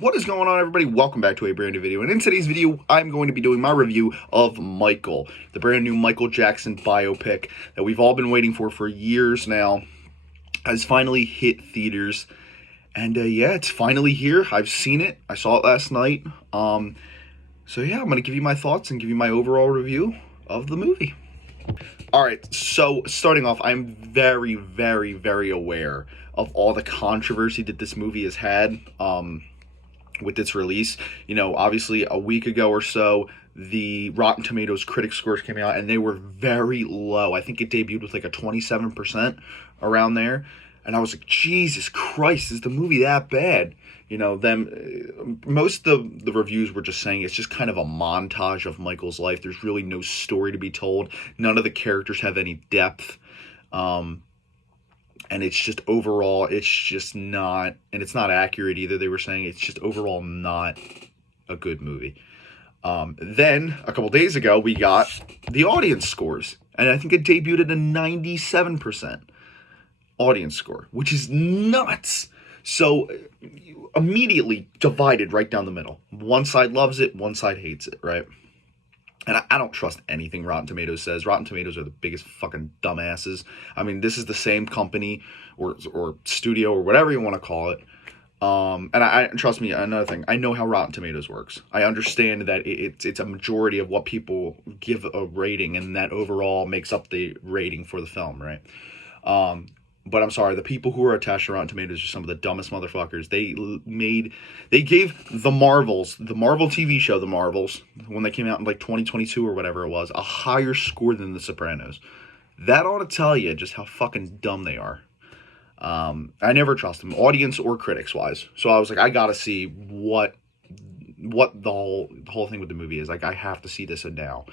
What is going on, everybody? Welcome back to a brand new video. And in today's video, I'm going to be doing my review of Michael, the brand new Michael Jackson biopic that we've all been waiting for years now, has finally hit theaters. And yeah, it's finally here. I've seen it. I saw it last night. So yeah, I'm going to give you my thoughts and give you my overall review of the movie. All right, so starting off, I'm very, very, very aware of all the controversy that this movie has had. With its release. You know, obviously a week ago or so, the Rotten Tomatoes critic scores came out and they were very low. I think it debuted with like a 27% around there. And I was like, Jesus Christ, is the movie that bad? You know, most of the reviews were just saying it's just kind of a montage of Michael's life. There's really no story to be told. None of the characters have any depth. And it's just overall, it's just not, and it's not accurate either. They were saying it's just overall not a good movie. Then, a couple days ago, we got the audience scores. And I think it debuted at a 97% audience score, which is nuts. So, immediately divided right down the middle. One side loves it, one side hates it, right? And I don't trust anything Rotten Tomatoes says. Rotten Tomatoes are the biggest fucking dumbasses. I mean, this is the same company or studio or whatever you want to call it. And I trust me, another thing, I know how Rotten Tomatoes works. I understand that it's a majority of what people give a rating, and that overall makes up the rating for the film, right? But I'm sorry, the people who are attached to Rotten Tomatoes are some of the dumbest motherfuckers. They gave the Marvel TV show, The Marvels, when they came out in like 2022 or whatever it was, a higher score than The Sopranos. That ought to tell you just how fucking dumb they are. I never trust them, audience or critics wise. So I was like, I gotta see what the whole thing with the movie is. Like, I have to see this now.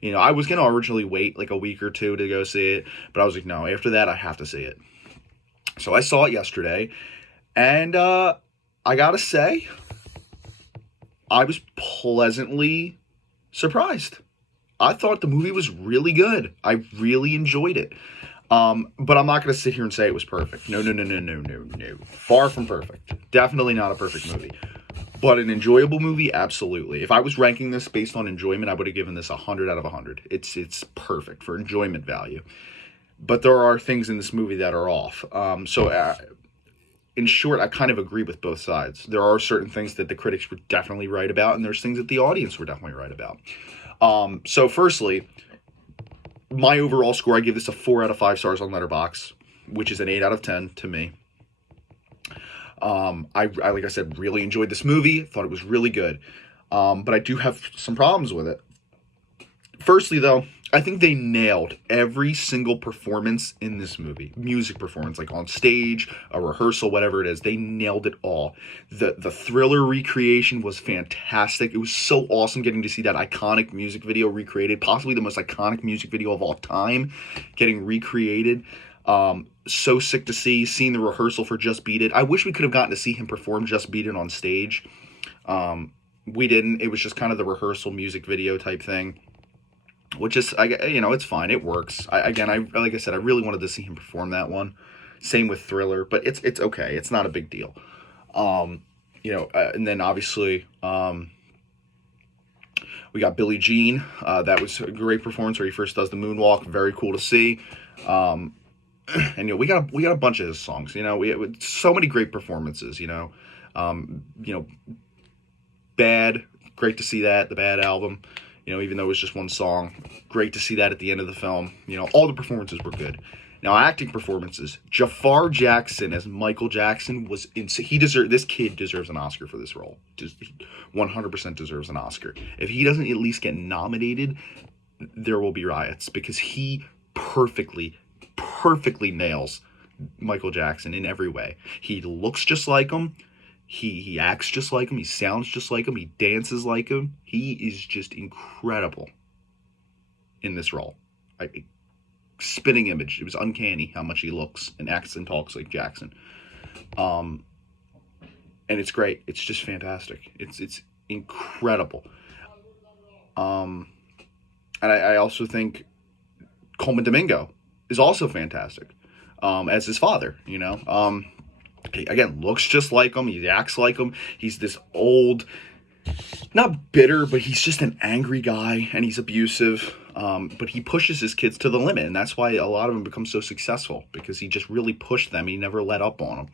You know, I was gonna originally wait like a week or two to go see it, but I was like, no, after that I have to see it. So I saw it yesterday, and I gotta say, I was pleasantly surprised. I thought the movie was really good. I really enjoyed it. But I'm not gonna sit here and say it was perfect. No. Far from perfect. Definitely not a perfect movie. But an enjoyable movie, absolutely. If I was ranking this based on enjoyment, I would have given this 100 out of 100. It's perfect for enjoyment value. But there are things in this movie that are off. In short, I kind of agree with both sides. There are certain things that the critics were definitely right about, and there's things that the audience were definitely right about. So firstly, my overall score, I give this a 4 out of 5 stars on Letterboxd, which is an 8 out of 10 to me. I like I said, really enjoyed this movie. Thought it was really good. But I do have some problems with it. Firstly, though, I think they nailed every single performance in this movie. Music performance, like on stage, a rehearsal, whatever it is. They nailed it all. The Thriller recreation was fantastic. It was so awesome getting to see that iconic music video recreated. Possibly the most iconic music video of all time getting recreated. So sick to see, seeing the rehearsal for Just Beat It. I wish we could have gotten to see him perform Just Beat It on stage. We didn't. It was just kind of the rehearsal music video type thing. Which is, it's fine. It works. Like I said, I really wanted to see him perform that one. Same with Thriller, but it's okay. It's not a big deal. And then obviously, we got Billie Jean. That was a great performance where he first does the moonwalk. Very cool to see. And we got a bunch of his songs. We had so many great performances. Bad. Great to see that, the Bad album. Even though it was just one song, great to see that at the end of the film. All the performances were good. Now, acting performances. Jafar Jackson as Michael Jackson was insane. This kid deserves an Oscar for this role. Just 100% deserves an Oscar. If he doesn't at least get nominated, there will be riots, because he perfectly nails Michael Jackson in every way. He looks just like him. He acts just like him. He sounds just like him. He dances like him. He is just incredible in this role. Spitting image. It was uncanny how much he looks and acts and talks like Jackson. And it's great. It's just fantastic. It's incredible. And I also think Coleman Domingo is also fantastic as his father. He, again, looks just like him. He acts like him. He's this old, not bitter, but he's just an angry guy, and he's abusive. But he pushes his kids to the limit, and that's why a lot of them become so successful, because he just really pushed them. He never let up on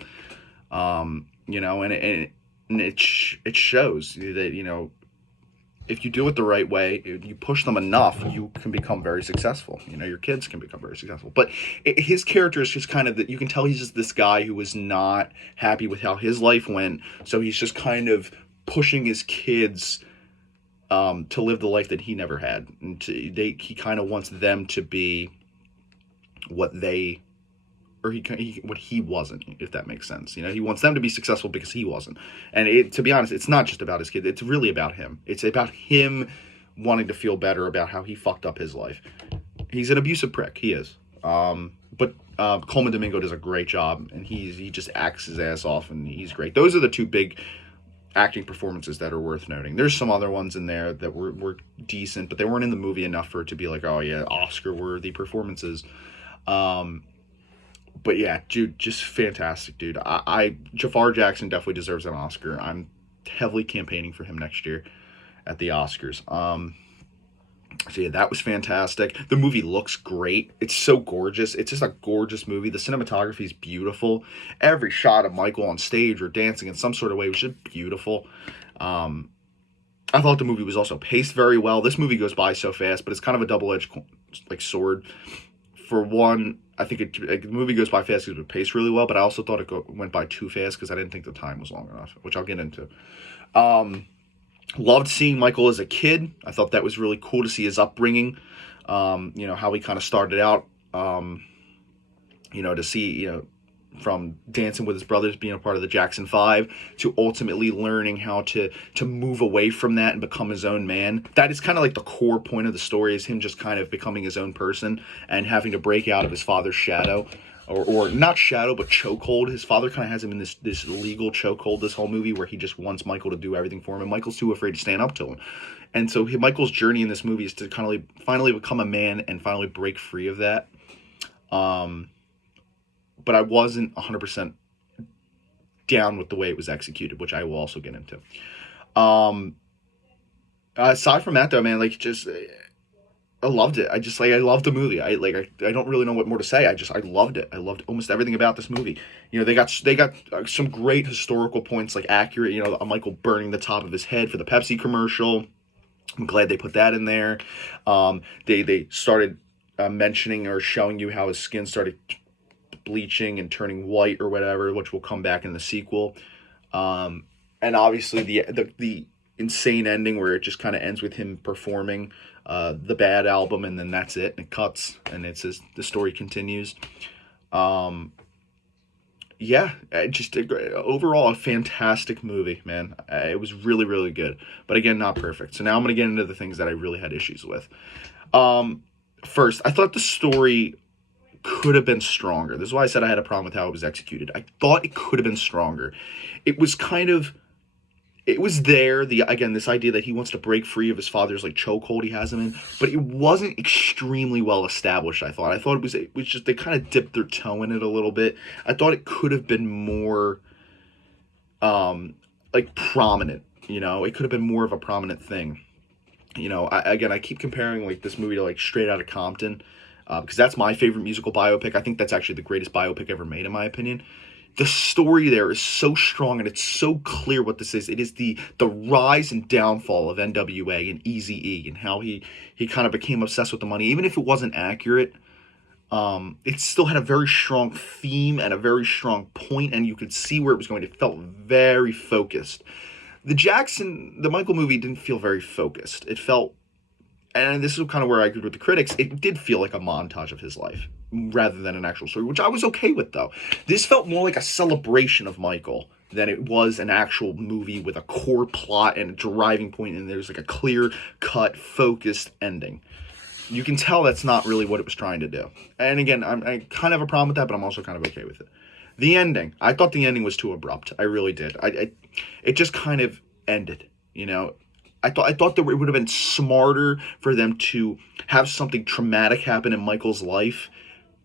them. You know, and it shows that, you know, if you do it the right way, you push them enough, you can become very successful. You know, your kids can become very successful. But his character is just kind of that, you can tell he's just this guy who was not happy with how his life went. So he's just kind of pushing his kids to live the life that he never had. And he kind of wants them to be what they, or what he wasn't, if that makes sense. You know, he wants them to be successful because he wasn't. And to be honest, it's not just about his kid. It's really about him. It's about him wanting to feel better about how he fucked up his life. He's an abusive prick. He is. But Coleman Domingo does a great job, and he just acts his ass off, and he's great. Those are the two big acting performances that are worth noting. There's some other ones in there that were decent, but they weren't in the movie enough for it to be like, oh yeah, Oscar-worthy performances. But yeah, dude, just fantastic, dude. Jafar Jackson definitely deserves an Oscar. I'm heavily campaigning for him next year at the Oscars. So yeah, that was fantastic. The movie looks great. It's so gorgeous. It's just a gorgeous movie. The cinematography is beautiful. Every shot of Michael on stage or dancing in some sort of way was just beautiful. I thought the movie was also paced very well. This movie goes by so fast, but it's kind of a double-edged like sword. For one, I think the movie goes by fast because it paced really well, but I also thought it went by too fast because I didn't think the time was long enough, which I'll get into. Loved seeing Michael as a kid. I thought that was really cool to see his upbringing. You know, how he kind of started out, you know, to see, you know, from dancing with his brothers, being a part of the Jackson 5, to ultimately learning how to move away from that and become his own man. That is kind of like the core point of the story, is him just kind of becoming his own person and having to break out of his father's shadow. Or not shadow, but chokehold. His father kind of has him in this legal chokehold this whole movie, where he just wants Michael to do everything for him, and Michael's too afraid to stand up to him. And so Michael's journey in this movie is to kind of like finally become a man and finally break free of that. But I wasn't 100% down with the way it was executed, which I will also get into. Aside from that, though, man, like, just I loved it. I loved the movie. I don't really know what more to say. I loved it. I loved almost everything about this movie. You know, they got some great historical points, like accurate. You know, Michael burning the top of his head for the Pepsi commercial. I'm glad they put that in there. They started mentioning or showing you how his skin started bleaching and turning white or whatever, which will come back in the sequel. And obviously the insane ending where it just kind of ends with him performing the Bad album, and then that's it, and it cuts, and the story continues. Yeah, just overall a fantastic movie, man. It was really, really good, but again, not perfect. So now I'm going to get into the things that I really had issues with. First, I thought the story could have been stronger. This is why I said I had a problem with how it was executed. I thought it could have been stronger. It was there, this idea that he wants to break free of his father's like chokehold he has him in, but it wasn't extremely well established. I thought it was just, they kind of dipped their toe in it a little bit. I thought it could have been more like prominent, you know. It could have been more of a prominent thing. You know, I keep comparing like this movie to like Straight Outta Compton, because that's my favorite musical biopic. I think that's actually the greatest biopic ever made, in my opinion. The story there is so strong, and it's so clear what this is. It is the rise and downfall of NWA and Eazy-E, and how he kind of became obsessed with the money. Even if it wasn't accurate, it still had a very strong theme and a very strong point, and you could see where it was going. It felt very focused. The Michael movie didn't feel very focused. It felt, and this is kind of where I agree with the critics, it did feel like a montage of his life rather than an actual story, which I was okay with, though. This felt more like a celebration of Michael than it was an actual movie with a core plot and a driving point, and there's like a clear-cut, focused ending. You can tell that's not really what it was trying to do. And again, I kind of have a problem with that, but I'm also kind of okay with it. The ending. I thought the ending was too abrupt. I really did. It just kind of ended, you know. I thought that it would have been smarter for them to have something traumatic happen in Michael's life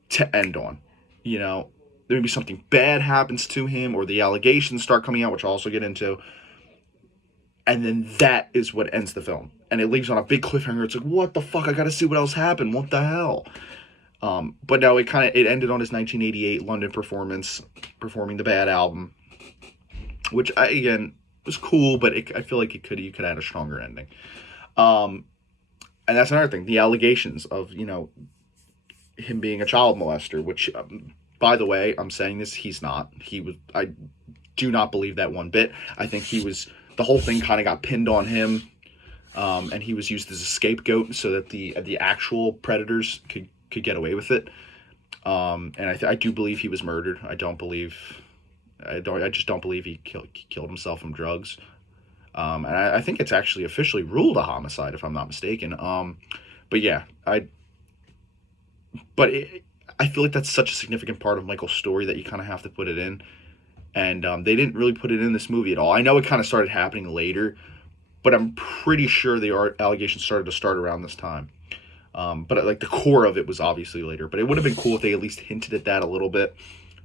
to end on. You know, maybe something bad happens to him, or the allegations start coming out, which I'll also get into. And then that is what ends the film. And it leaves on a big cliffhanger. It's like, what the fuck? I gotta see what else happened. What the hell? But no, it ended on his 1988 London performance, performing the Bad album, which again was cool, but I feel like you could add a stronger ending. And that's another thing, the allegations of him being a child molester, which by the way, I'm saying this, he's not. I do not believe that one bit. I think the whole thing kind of got pinned on him, and he was used as a scapegoat so that the actual predators could get away with it. And I do believe he was murdered. I just don't believe he killed himself from drugs. And I think it's actually officially ruled a homicide, if I'm not mistaken. But yeah, I feel like that's such a significant part of Michael's story that you kind of have to put it in. And they didn't really put it in this movie at all. I know it kind of started happening later, but I'm pretty sure the allegations started around this time. But like the core of it was obviously later. But it would have been cool if they at least hinted at that a little bit.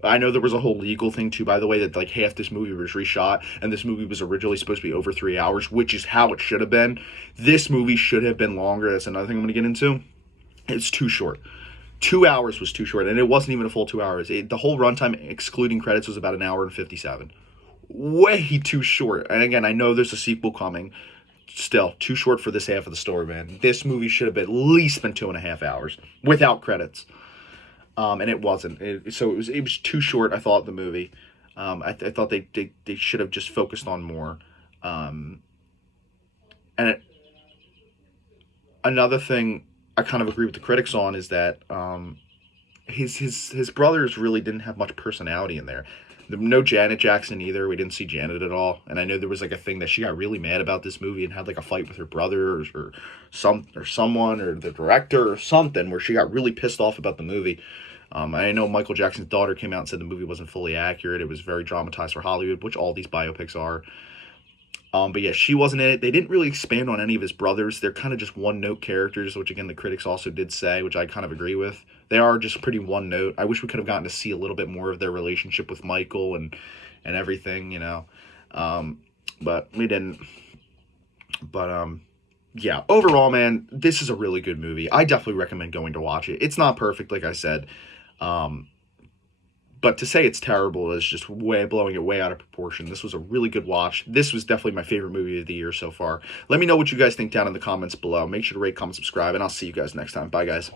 I know there was a whole legal thing too, by the way, that like half this movie was reshot, and this movie was originally supposed to be over 3 hours, which is how it should have been. This movie should have been longer. That's another thing I'm going to get into. It's too short. 2 hours was too short, and it wasn't even a full 2 hours. The whole runtime, excluding credits, was about 1 hour and 57. Way too short. And again, I know there's a sequel coming. Still, too short for this half of the story, man. This movie should have at least been 2.5 hours without credits. And it wasn't. So it was too short, I thought, the movie. I thought they should have just focused on more. Another thing I kind of agree with the critics on is that his brothers really didn't have much personality in there. No Janet Jackson either. We didn't see Janet at all. And I know there was like a thing that she got really mad about this movie and had like a fight with her brother or someone or the director or something, where she got really pissed off about the movie. I know Michael Jackson's daughter came out and said the movie wasn't fully accurate. It was very dramatized for Hollywood, which all these biopics are. But yeah, she wasn't in it. They didn't really expand on any of his brothers. They're kind of just one-note characters, which again, the critics also did say, which I kind of agree with. They are just pretty one-note. I wish we could have gotten to see a little bit more of their relationship with Michael and everything, but we didn't. But, yeah, overall, man, this is a really good movie. I definitely recommend going to watch it. It's not perfect, like I said. But to say it's terrible is just blowing it way out of proportion. This was a really good watch. This was definitely my favorite movie of the year so far. Let me know what you guys think down in the comments below. Make sure to rate, comment, subscribe, and I'll see you guys next time. Bye, guys.